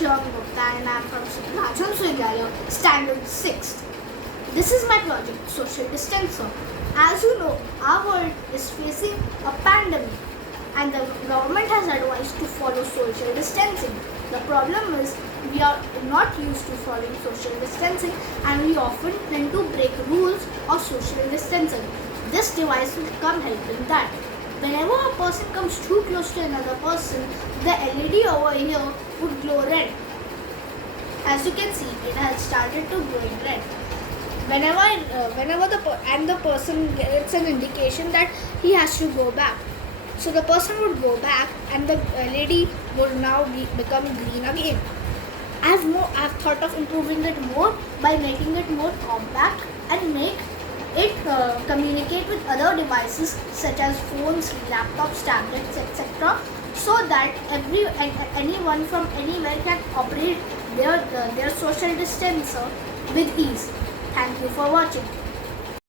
Shivam Gupta and I am from Rajhan Vidyalaya, Standard 6th. This is my project, Social Distancer. As you know, our world is facing a pandemic and the government has advised to follow social distancing. The problem is we are not used to following social distancing and we often tend to break rules of social distancing. This device will come help in that. Whenever a person comes too close to another person, the LED over here would glow red. As you can see, it has started to glowing red. Whenever the person gets an indication that he has to go back. So the person would go back and the LED would now become green again. I've thought of improving it more by making it more compact and make it communicate with other devices such as phones, laptops, tablets, etc. so that anyone from anywhere can operate their social distancer with ease. Thank you for watching.